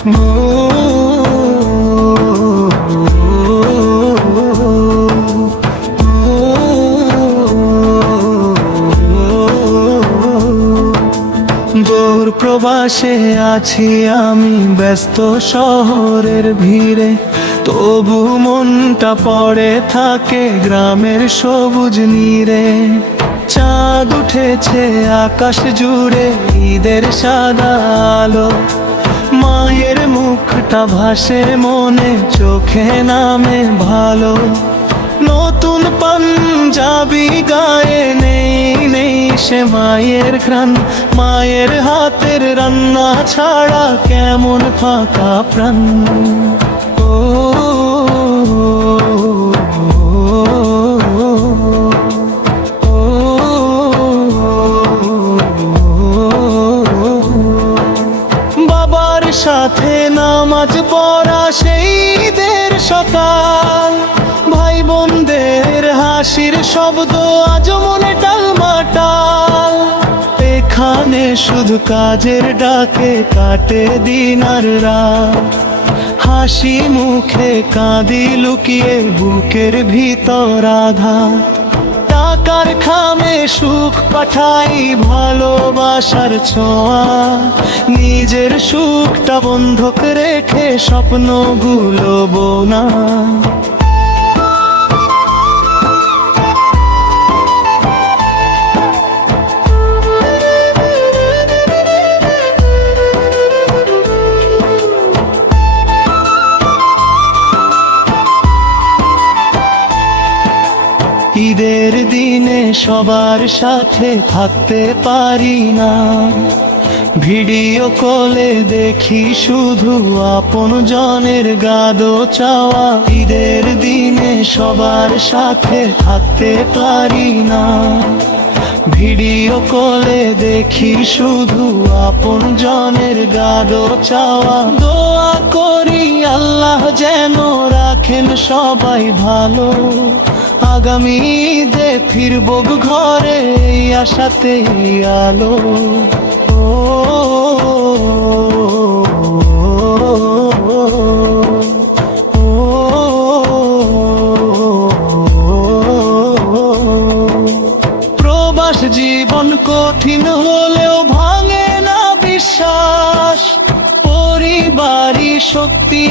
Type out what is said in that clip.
দূর প্রবাসে আছি আমি ব্যস্ত শহরের ভিড়ে, তবু মনটা পড়ে থাকে গ্রামের সবুজ নীড়ে। চাঁদ উঠেছে আকাশ জুড়ে ঈদের সাদা আলো, মায়ের মুখটা ভাসে মনে, চোখে নামে ভালো। নতুন পাঞ্জাবি গায়ে নেই নেই সে মায়ের ঘ্রাণ, মায়ের হাতের রান্না ছাড়া কেমন ফাঁকা প্রাণ। ও বাবার সাথে নামাজ পড়া সেই ঈদের সকাল, ভাই বোনদের হাসির শব্দ আজ মনে টালমাটাল। এখানে শুধু কাজের ডাকে কাটে দিন আর রাত, হাসি মুখে কাঁদি লুকিয়ে বুকের ভিতর আঘাত। টাকার খামে সুখ পাঠাই ভালোবাসার ছোঁয়া, নিজের সুখটা বন্ধক রেখে স্বপ্নগুলো বোনা। ঈদের দিনে সবার সাথে থাকতে পারি না, ভিডিও কলে দেখি শুধু আপন জনের গাদো চাওয়া। ঈদের দিনে সবার সাথে থাকতে পারি না, ভিডিও কলে দেখি শুধু আপন জনের গাদো চাওয়া। দোয়া করি আল্লাহ যেন রাখেন সবাই ভালো, আগামী ঈদে ফিরব ঘরে এই আশাতেই আলো। প্রবাস জীবন কঠিন হলেও ভাঙে না বিশ্বাস, পরিবারই শক্তি